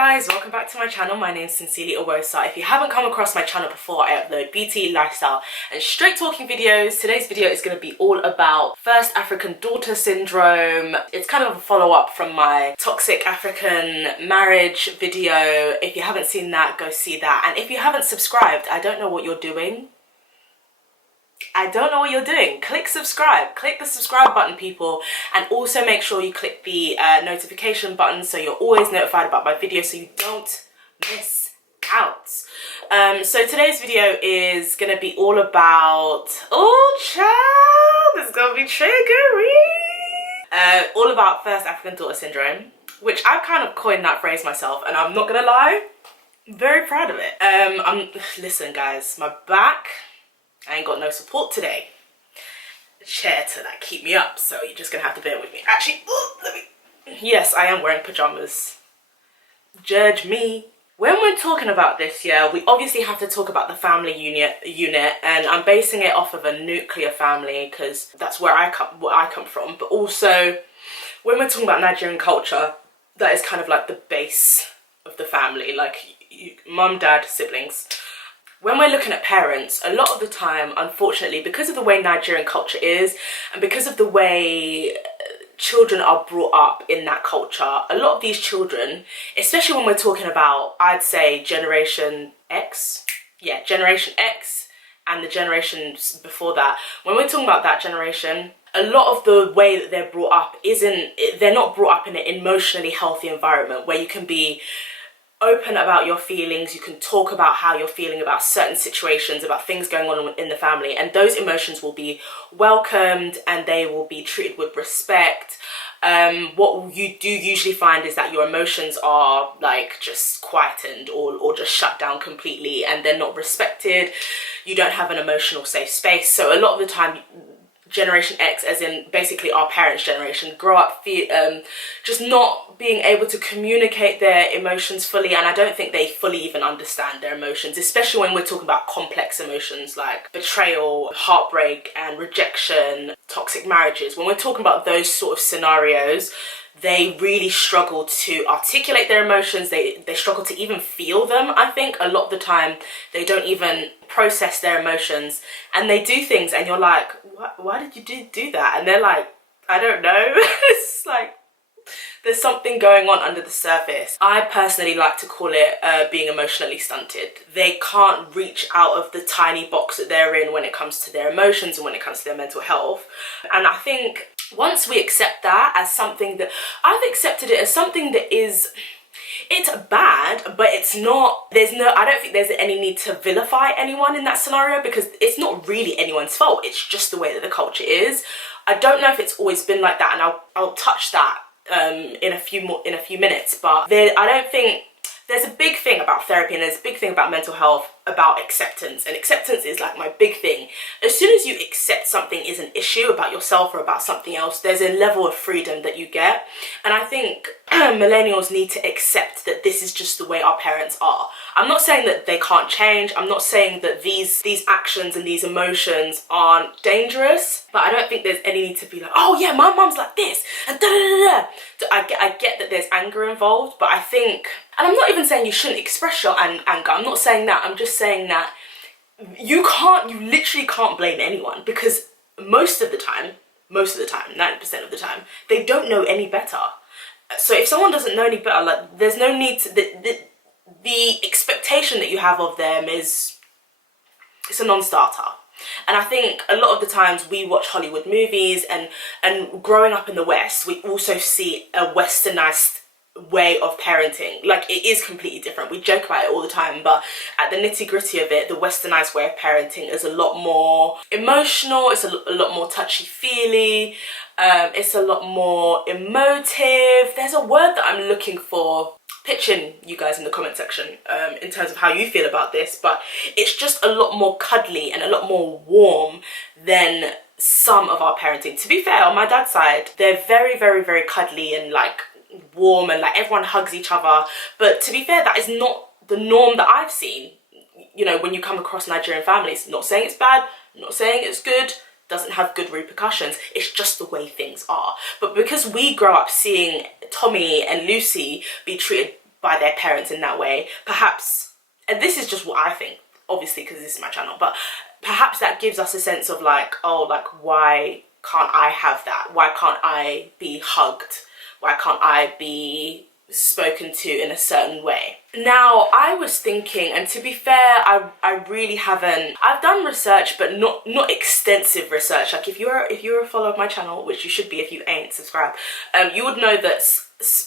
guys, welcome back to my channel. My name is SincerelyOghosa. If you haven't come across my channel before, I upload beauty, lifestyle and straight talking videos. Today's video is going to be all about first African daughter syndrome. It's kind of a follow-up from my toxic African marriage video. If you haven't seen that, go see that. And if you haven't subscribed, I don't know what you're doing. Click subscribe, click the subscribe button, people, and also make sure you click the notification button so you're always notified about my videos so you don't miss out. So today's video is gonna be all about, oh child, this is gonna be triggering, all about first African daughter syndrome, which I've kind of coined that phrase myself, and I'm not gonna lie, I'm very proud of it. Listen guys, my back, I ain't got no support today. A chair to like keep me up, so you're just gonna have to bear with me. Actually, yes, I am wearing pajamas. Judge me. When we're talking about this, yeah, we obviously have to talk about the family unit, and I'm basing it off of a nuclear family because that's where I come from. But also, when we're talking about Nigerian culture, that is kind of like the base of the family, like mum, dad, siblings. When we're looking at parents, a lot of the time, unfortunately, because of the way Nigerian culture is and because of the way children are brought up in that culture, a lot of these children, especially when we're talking about, I'd say Generation X, yeah, Generation X and the generations before that, when we're talking about that generation, a lot of the way that they're brought up they're not brought up in an emotionally healthy environment where you can be open about your feelings, you can talk about how you're feeling about certain situations, about things going on in the family, and those emotions will be welcomed and they will be treated with respect. What you do usually find is that your emotions are like just quietened or just shut down completely, and they're not respected. You don't have an emotional safe space. So a lot of the time, Generation X, as in basically our parents' generation, grow up just not being able to communicate their emotions fully, and I don't think they fully even understand their emotions, especially when we're talking about complex emotions like betrayal, heartbreak and rejection, toxic marriages. When we're talking about those sort of scenarios, they really struggle to articulate their emotions, they struggle to even feel them. I think a lot of the time they don't even process their emotions, and they do things and you're like, why did you do that? And they're like, I don't know. It's like there's something going on under the surface. I personally like to call it being emotionally stunted. They can't reach out of the tiny box that they're in when it comes to their emotions and when it comes to their mental health. And I think once we accept that as something that, I've accepted it as something that is, it's bad, but it's not, I don't think there's any need to vilify anyone in that scenario because it's not really anyone's fault. It's just the way that the culture is. I don't know if it's always been like that, and I'll touch that in a few minutes, but I don't think there's a big thing about therapy and there's a big thing about mental health about acceptance, and acceptance is like my big thing. As soon as you accept something is an issue about yourself or about something else, there's a level of freedom that you get, and I think millennials need to accept that this is just the way our parents are. I'm not saying that they can't change, I'm not saying that these actions and these emotions aren't dangerous, but I don't think there's any need to be like, oh yeah, my mum's like this and da da da da. I get that there's anger involved, but I think, and I'm not even saying you shouldn't express your anger, I'm not saying that, I'm just saying that you literally can't blame anyone, because most of the time, 90% of the time, they don't know any better. So if someone doesn't know any better, like there's no need to, the expectation that you have of them it's a non-starter. And I think a lot of the times we watch Hollywood movies, and growing up in the West, we also see a westernized way of parenting. Like, it is completely different. We joke about it all the time, but at the nitty-gritty of it, the westernized way of parenting is a lot more emotional, it's a lot more touchy-feely, it's a lot more emotive. There's a word that I'm looking for, pitching you guys in the comment section in terms of how you feel about this, but it's just a lot more cuddly and a lot more warm than some of our parenting. To be fair, on my dad's side, they're very, very, very cuddly and like warm, and like everyone hugs each other, but to be fair, that is not the norm that I've seen, you know, when you come across Nigerian families. Not saying it's bad, not saying it's good, doesn't have good repercussions, it's just the way things are. But because we grow up seeing Tommy and Lucy be treated by their parents in that way. Perhaps, and this is just what I think, obviously because this is my channel, but perhaps that gives us a sense of like, oh, like, why can't I have that? Why can't I be hugged? Why can't I be spoken to in a certain way? Now, I was thinking, and to be fair, I really haven't, I've done research, but not extensive research. Like, if you're a follower of my channel, which you should be if you ain't, subscribe, you would know that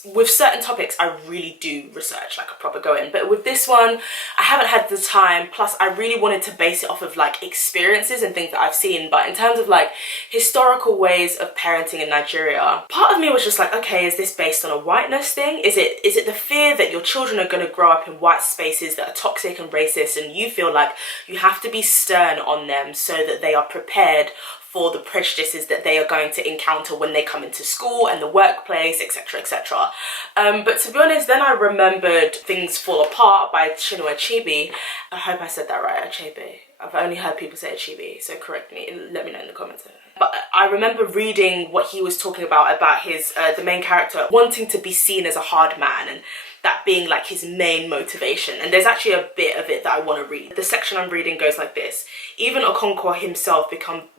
with certain topics I really do research, like a proper go in, but with this one I haven't had the time, plus I really wanted to base it off of like experiences and things that I've seen. But in terms of like historical ways of parenting in Nigeria, part of me was just like, okay, is this based on a whiteness thing? Is it the fear that your children are going to grow up in white spaces that are toxic and racist, and you feel like you have to be stern on them so that they are prepared for the prejudices that they are going to encounter when they come into school and the workplace, etc, etc. But to be honest, then I remembered Things Fall Apart by Chinua Achebe. I hope I said that right, Achebe. I've only heard people say Achebe, so correct me, let me know in the comments. But I remember reading what he was talking about his, the main character wanting to be seen as a hard man, and that being like his main motivation. And there's actually a bit of it that I want to read. The section I'm reading goes like this. Even Okonkwo himself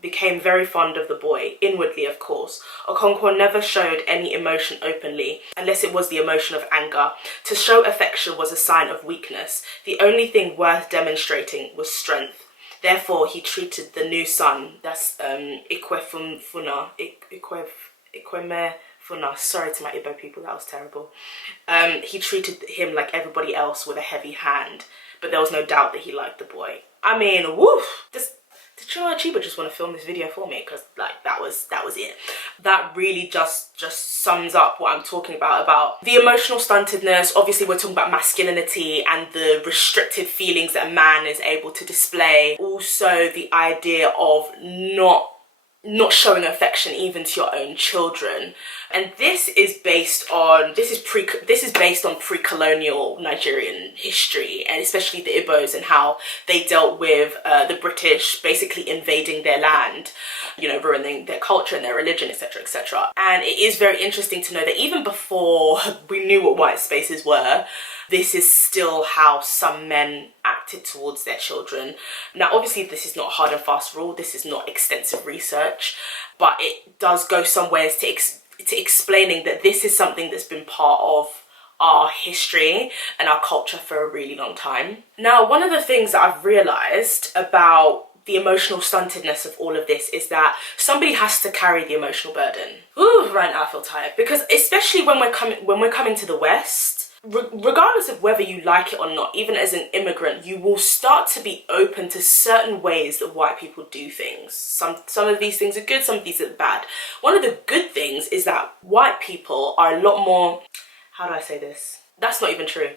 became very fond of the boy, inwardly of course. Okonkwo never showed any emotion openly, unless it was the emotion of anger. To show affection was a sign of weakness. The only thing worth demonstrating was strength. Therefore, he treated the new son, that's Ikwefuna, sorry to my Igbo people, that was terrible. He treated him like everybody else with a heavy hand, but there was no doubt that he liked the boy. I mean, woof! Did Chinua Achebe just want to film this video for me? Because like that was it. That really just sums up what I'm talking about the emotional stuntedness. Obviously, we're talking about masculinity and the restrictive feelings that a man is able to display. Also, the idea of not showing affection even to your own children. And this is based on pre-colonial Nigerian history, and especially the Igbos and how they dealt with the British basically invading their land, you know, ruining their culture and their religion, etc, etc. And it is very interesting to know that even before we knew what white spaces were, this is still how some men acted towards their children. Now, obviously, this is not a hard and fast rule. This is not extensive research, but it does go some ways to explaining that this is something that's been part of our history and our culture for a really long time. Now, one of the things that I've realized about the emotional stuntedness of all of this is that somebody has to carry the emotional burden. Ooh, right now I feel tired, because especially when we're coming to the West, regardless of whether you like it or not, even as an immigrant, you will start to be open to certain ways that white people do things. Some of these things are good, some of these are bad. One of the good things is that white people are a lot more, how do I say this? That's not even true.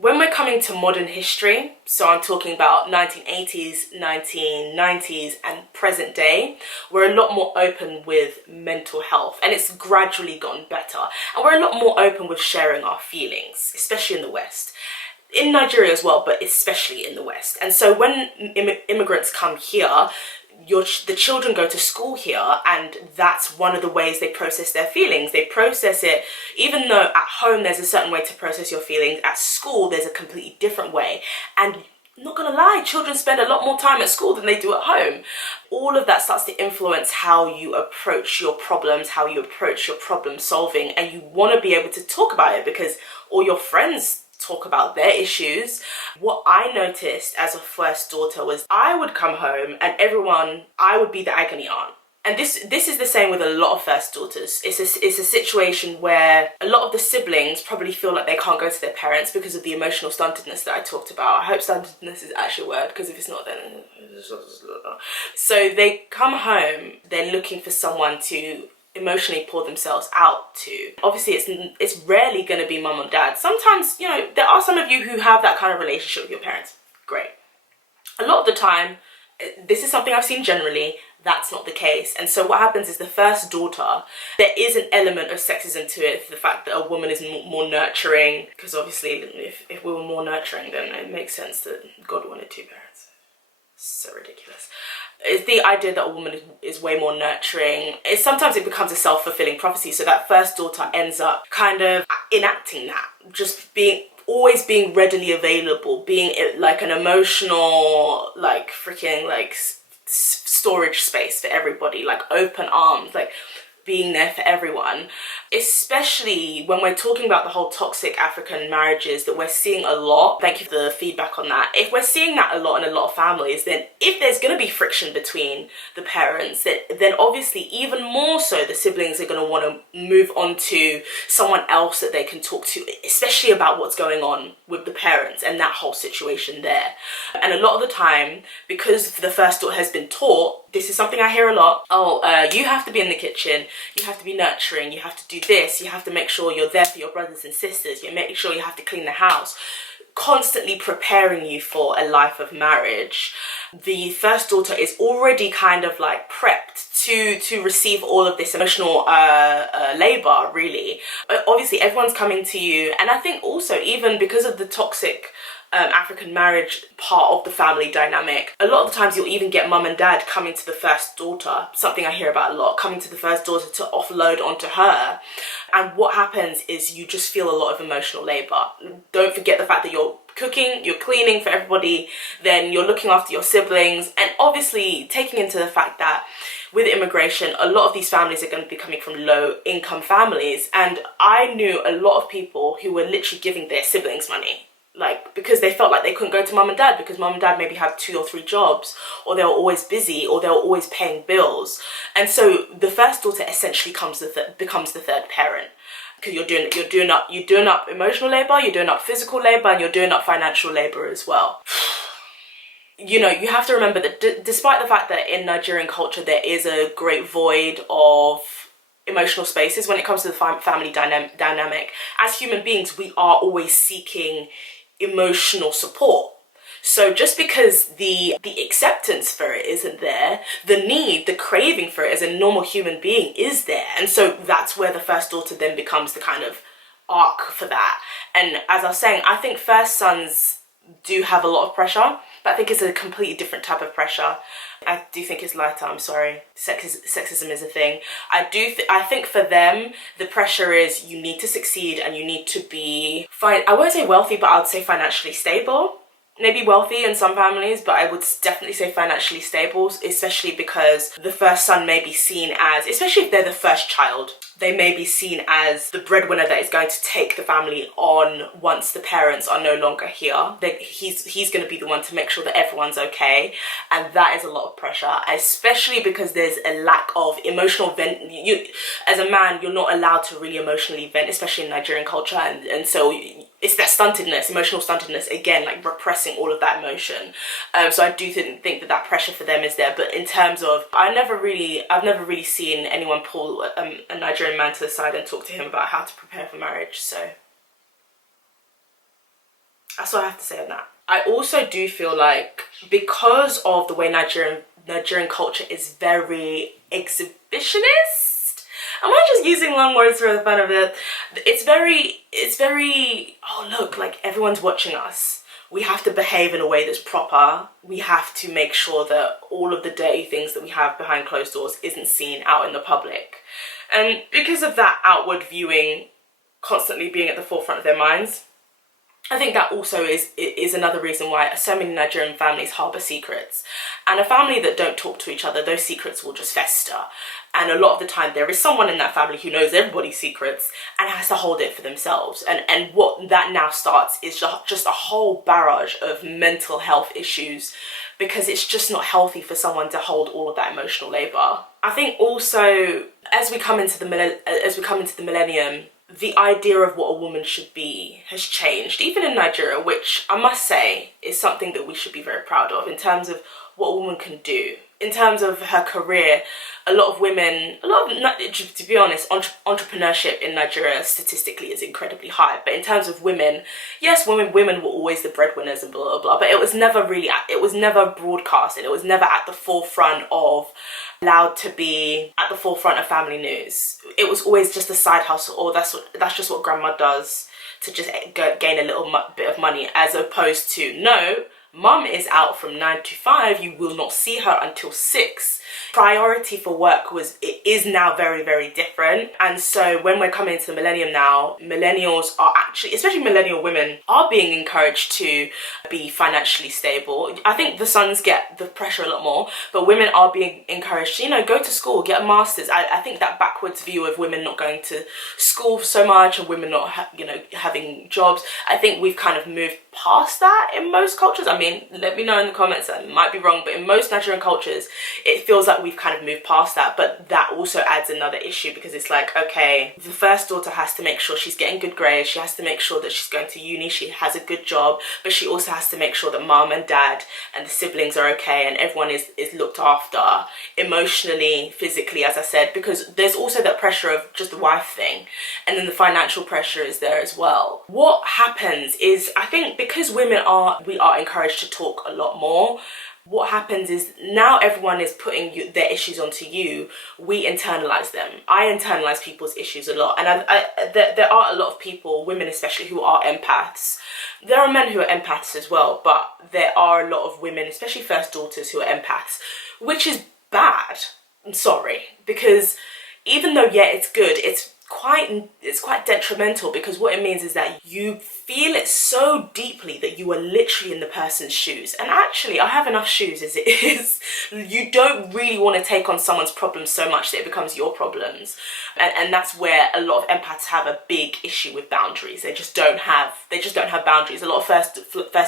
When we're coming to modern history, so I'm talking about 1980s, 1990s and present day, we're a lot more open with mental health, and it's gradually gotten better. And we're a lot more open with sharing our feelings, especially in the West. In Nigeria as well, but especially in the West. And so when immigrants come here, the children go to school here, and that's one of the ways they process their feelings. They process it, even though at home there's a certain way to process your feelings, at school there's a completely different way. And I'm not gonna lie, children spend a lot more time at school than they do at home. All of that starts to influence how you approach your problems, how you approach your problem solving, and you want to be able to talk about it because all your friends talk about their issues. What I noticed as a first daughter was I would come home and I would be the agony aunt. And this is the same with a lot of first daughters. It's a situation where a lot of the siblings probably feel like they can't go to their parents because of the emotional stuntedness that I talked about. I hope stuntedness is actually a word, because if it's not, then... So they come home, they're looking for someone to emotionally pour themselves out to. Obviously, it's rarely going to be mum or dad. Sometimes, you know, there are some of you who have that kind of relationship with your parents. Great. A lot of the time, this is something I've seen generally, that's not the case. And so what happens is the first daughter, there is an element of sexism to it, the fact that a woman is more nurturing, because obviously if we were more nurturing, then it makes sense that God wanted two parents. So ridiculous. It's the idea that a woman is way more nurturing. Sometimes it becomes a self-fulfilling prophecy, so that first daughter ends up kind of enacting that, just being always being readily available, being like an emotional, like freaking like storage space for everybody, like open arms, like being there for everyone, especially when we're talking about the whole toxic African marriages that we're seeing a lot. Thank you for the feedback on that. If we're seeing that a lot in a lot of families, then if there's going to be friction between the parents, then obviously even more so the siblings are going to want to move on to someone else that they can talk to, especially about what's going on with the parents and that whole situation there. And a lot of the time, because the first daughter has been taught, this is something I hear a lot, you have to be in the kitchen, you have to be nurturing, you have to do this, you have to make sure you're there for your brothers and sisters, you make sure you have to clean the house, constantly preparing you for a life of marriage. The first daughter is already kind of like prepped to receive all of this emotional labor, really. Obviously everyone's coming to you, and I think also even because of the toxic African marriage part of the family dynamic, a lot of the times you'll even get mum and dad coming to the first daughter, something I hear about a lot, coming to the first daughter to offload onto her. And what happens is you just feel a lot of emotional labor. Don't forget the fact that you're cooking, you're cleaning for everybody, then you're looking after your siblings, and obviously taking into the fact that with immigration, a lot of these families are going to be coming from low income families. And I knew a lot of people who were literally giving their siblings money, like because they felt like they couldn't go to mum and dad because mum and dad maybe have 2 or 3 jobs, or they were always busy, or they were always paying bills. And so the first daughter essentially becomes the third parent, because you're doing up emotional labor, you're doing up physical labor, and you're doing up financial labor as well. You know, you have to remember that despite the fact that in Nigerian culture there is a great void of emotional spaces when it comes to the family dynamic, as human beings we are always seeking emotional support. So just because the acceptance for it isn't there, the craving for it as a normal human being is there. And so that's where the first daughter then becomes the kind of arc for that. And as I was saying, I think first sons do have a lot of pressure, but I think it's a completely different type of pressure. I do think it's lighter, I'm sorry. Sexism is a thing. I think for them, the pressure is you need to succeed and you need to be, I won't say wealthy, but I would say financially stable. Maybe wealthy in some families, but I would definitely say financially stable, especially because the first son may be seen as, especially if they're the first child, they may be seen as the breadwinner that is going to take the family on once the parents are no longer here. He's going to be the one to make sure that everyone's okay, and that is a lot of pressure, especially because there's a lack of emotional vent. As a man, you're not allowed to really emotionally vent, especially in Nigerian culture, and so it's that stuntedness, emotional stuntedness, again, like repressing all of that emotion. So I do think that pressure for them is there. But in terms of, I've never really seen anyone pull a Nigerian man to the side and talk to him about how to prepare for marriage. So that's what I have to say on that. I also do feel like because of the way Nigerian culture is very exhibitionist, am I just using long words for the fun of it? It's very, oh look, like everyone's watching us. We have to behave in a way that's proper. We have to make sure that all of the dirty things that we have behind closed doors isn't seen out in the public. And because of that outward viewing constantly being at the forefront of their minds, I think that also is another reason why so many Nigerian families harbour secrets. And a family that don't talk to each other, those secrets will just fester. And a lot of the time there is someone in that family who knows everybody's secrets and has to hold it for themselves. And what that now starts is just a whole barrage of mental health issues, because it's just not healthy for someone to hold all of that emotional labour. I think also as we come into the millennium, the idea of what a woman should be has changed, even in Nigeria, which I must say is something that we should be very proud of in terms of what a woman can do. In terms of her career, to be honest, entrepreneurship in Nigeria statistically is incredibly high. But in terms of women, yes, women were always the breadwinners and blah, blah, blah. But it was never broadcast, and it was never at the forefront of, allowed to be at the forefront of family news. It was always just a side hustle, or that's just what grandma does to just gain a little bit of money, as opposed to, no, Mum is out from 9 to 5, you will not see her until 6. Priority for work is now very, very different. And so when we're coming into the millennium now, millennials are actually, especially millennial women, are being encouraged to be financially stable. I think the sons get the pressure a lot more, but women are being encouraged to, you know, go to school, get a master's. I think that backwards view of women not going to school so much and women not having jobs, I think we've kind of moved past that in most cultures. I mean, let me know in the comments, I might be wrong, but in most Nigerian cultures it feels like we've kind of moved past that. But that also adds another issue, because it's like, okay, the first daughter has to make sure she's getting good grades, she has to make sure that she's going to uni, she has a good job, but she also has to make sure that mom and dad and the siblings are okay and everyone is looked after emotionally, physically, as I said, because there's also that pressure of just the wife thing, and then the financial pressure is there as well. What happens is, I think because we are encouraged to talk a lot more, what happens is now everyone is putting their issues onto you. We internalize them. I internalize people's issues a lot, and there are a lot of people, women especially, who are empaths. There are men who are empaths as well, but there are a lot of women, especially first daughters, who are empaths, which is bad. I'm sorry, because even though, yeah, it's good, it's quite detrimental, because what it means is that you feel it so deeply that you are literally in the person's shoes. And actually, I have enough shoes as it is. You don't really want to take on someone's problems so much that it becomes your problems. And that's where a lot of empaths have a big issue with boundaries. They just don't have boundaries. A lot of first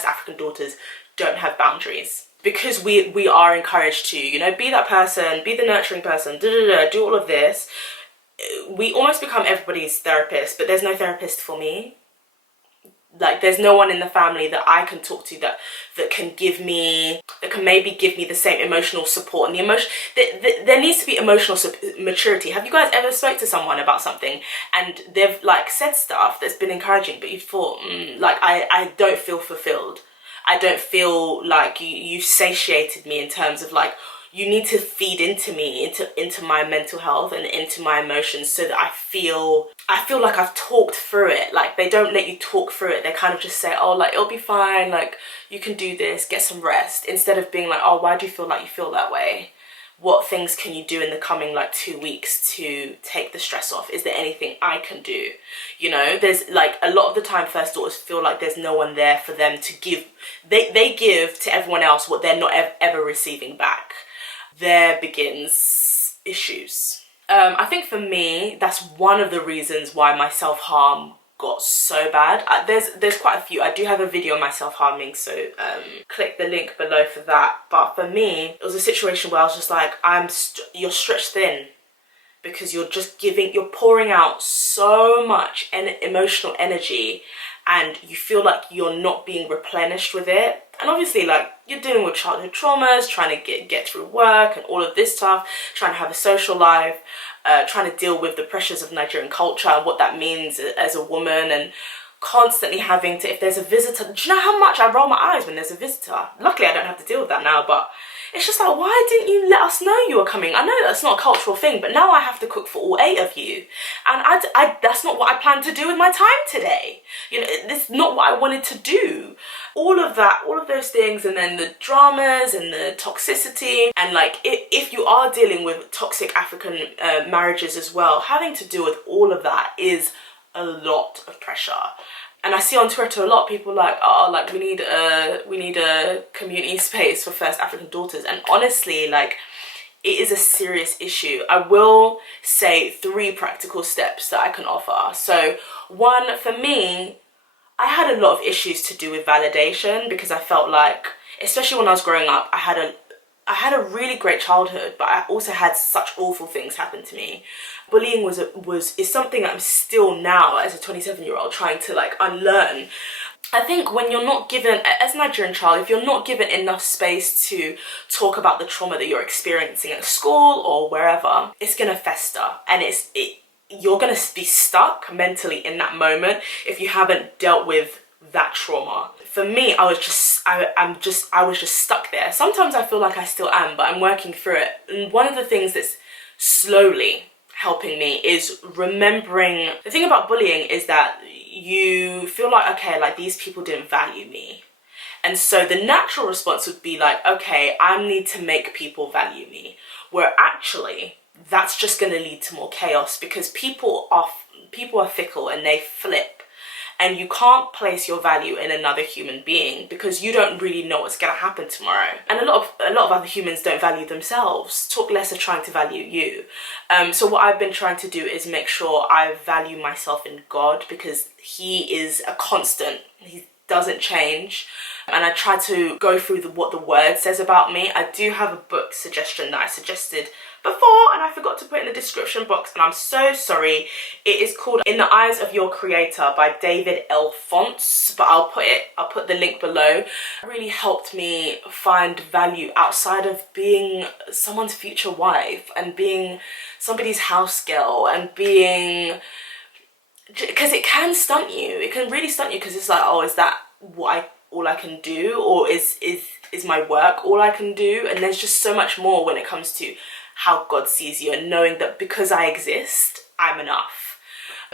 African daughters don't have boundaries, because we are encouraged to, you know, be that person, be the nurturing person, do all of this. We almost become everybody's therapist, but there's no therapist for me. Like, there's no one in the family that I can talk to that can maybe give me the same emotional support and the emotion. There needs to be emotional maturity. Have you guys ever spoke to someone about something and they've like said stuff that's been encouraging, but you thought, like, I don't feel fulfilled. I don't feel like you satiated me in terms of like, you need to feed into me, into my mental health and into my emotions, so that I feel like I've talked through it. Like, they don't let you talk through it. They kind of just say, oh, like, it'll be fine, like, you can do this, get some rest, instead of being like, oh, why do you feel like you feel that way? What things can you do in the coming like 2 weeks to take the stress off? Is there anything I can do? You know, there's like, a lot of the time first daughters feel like there's no one there for them to give. They give to everyone else what they're not ever receiving back. There begins issues. I think for me, that's one of the reasons why my self-harm got so bad. There's quite a few. I do have a video on my self-harming, so click the link below for that. But for me, it was a situation where I was just like, you're stretched thin, because you're pouring out so much emotional energy, and you feel like you're not being replenished with it. And obviously, like, you're dealing with childhood traumas, trying to get through work and all of this stuff, trying to have a social life, trying to deal with the pressures of Nigerian culture and what that means as a woman, and constantly having to, if there's a visitor, do you know how much I roll my eyes when there's a visitor? Luckily, I don't have to deal with that now, but it's just like, why didn't you let us know you were coming? I know that's not a cultural thing, but now I have to cook for all 8 of you. And that's not what I planned to do with my time today. You know, this is not what I wanted to do. All of that, all of those things, and then the dramas and the toxicity. And like, if you are dealing with toxic African marriages as well, having to deal with all of that is a lot of pressure. And I see on Twitter a lot of people like, oh, like, we need a community space for first African daughters. And honestly, like, it is a serious issue. I will say 3 practical steps that I can offer. So one, for me, I had a lot of issues to do with validation, because I felt like, especially when I was growing up, I had a really great childhood, but I also had such awful things happen to me. Bullying is something I'm still now, as a 27-year-old, trying to like unlearn. I think when you're not given, as a Nigerian child, if you're not given enough space to talk about the trauma that you're experiencing at school or wherever, it's gonna fester, and you're gonna be stuck mentally in that moment if you haven't dealt with that trauma. For me, I was just stuck there. Sometimes I feel like I still am, but I'm working through it. And one of the things that's slowly helping me is remembering, the thing about bullying is that you feel like, okay, like, these people didn't value me. And so the natural response would be like, okay, I need to make people value me. Where actually, that's just going to lead to more chaos, because people are fickle and they flip. And you can't place your value in another human being because you don't really know what's going to happen tomorrow. And a lot of other humans don't value themselves. Talk less of trying to value you. So what I've been trying to do is make sure I value myself in God, because He is a constant. He doesn't change. And I try to go through what the word says about me. I do have a book suggestion that I suggested before and I forgot to put in the description box, and I'm so sorry. It is called In the Eyes of Your Creator by David L. Fonts, but I'll put the link below. It really helped me find value outside of being someone's future wife and being somebody's house girl, and being, because it can stunt you. It can really stunt you, because it's like, oh, is that all I can do, or is my work all I can do? And there's just so much more when it comes to how God sees you, and knowing that because I exist, I'm enough.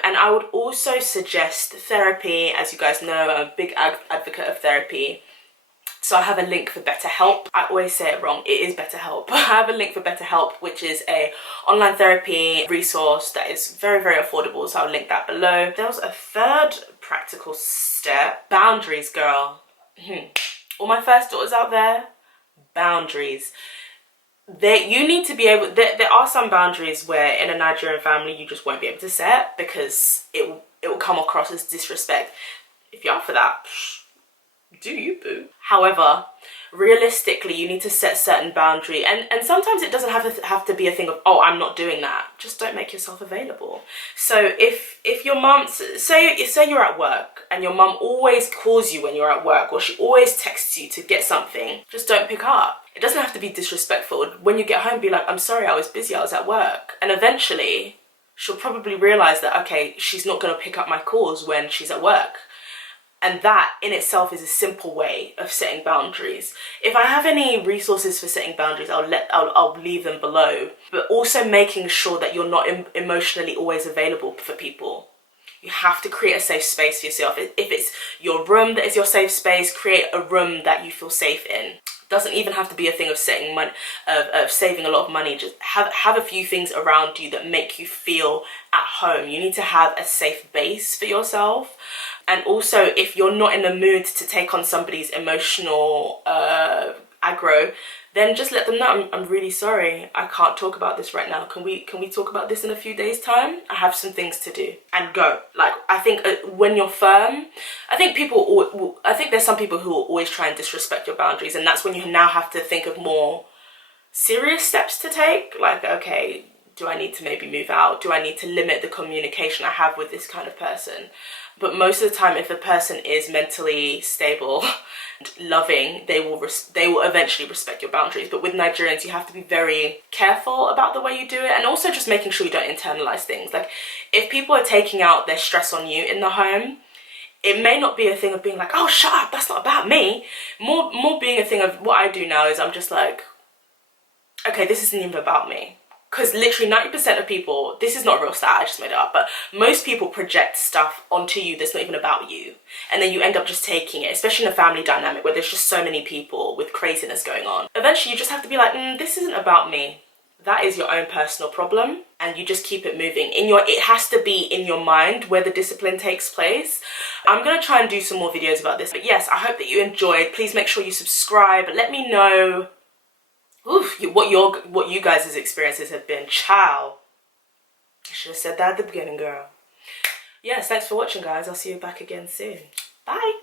And I would also suggest therapy. As you guys know, I'm a big advocate of therapy. So I have a link for BetterHelp. I always say it wrong. It is BetterHelp. I have a link for BetterHelp, which is a online therapy resource that is very, very affordable. So I'll link that below. There was a third practical step. Boundaries, girl. All my first daughters out there, boundaries. You need to be able, there are some boundaries where in a Nigerian family you just won't be able to set, because it will come across as disrespect. If you're up for that, do you, boo. However, realistically, you need to set certain boundary, and sometimes it doesn't have to be a thing of, oh, I'm not doing that. Just don't make yourself available. So if your mum, say you're at work and your mum always calls you when you're at work, or she always texts you to get something, just don't pick up. It doesn't have to be disrespectful. When you get home, be like, I'm sorry, I was busy, I was at work. And eventually she'll probably realize that, okay, she's not going to pick up my calls when she's at work. And that in itself is a simple way of setting boundaries. If I have any resources for setting boundaries, I'll leave them below. But also making sure that you're not emotionally always available for people. You have to create a safe space for yourself. If it's your room that is your safe space, create a room that you feel safe in. Doesn't even have to be a thing of setting money, of saving a lot of money. Just have a few things around you that make you feel at home. You need to have a safe base for yourself. And also, if you're not in the mood to take on somebody's emotional aggro, then just let them know, I'm really sorry, I can't talk about this right now. Can we talk about this in a few days' time? I have some things to do. And go. Like, I think when you're firm, I think there's some people who will always try and disrespect your boundaries, and that's when you now have to think of more serious steps to take. Like, okay, do I need to maybe move out? Do I need to limit the communication I have with this kind of person? But most of the time, if a person is mentally stable and loving, they will eventually respect your boundaries. But with Nigerians, you have to be very careful about the way you do it, and also just making sure you don't internalize things. Like, if people are taking out their stress on you in the home, it may not be a thing of being like, oh, shut up, that's not about me. More being a thing of what I do now is I'm just like, okay, this isn't even about me. Because literally 90% of people, this is not a real stat, I just made it up, but most people project stuff onto you that's not even about you. And then you end up just taking it, especially in a family dynamic where there's just so many people with craziness going on. Eventually you just have to be like, this isn't about me. That is your own personal problem, and you just keep it moving. It has to be in your mind where the discipline takes place. I'm going to try and do some more videos about this. But yes, I hope that you enjoyed. Please make sure you subscribe. Let me know what you guys' experiences have been. Ciao. I should have said that at the beginning, girl. Yes, thanks for watching, guys. I'll see you back again soon. Bye.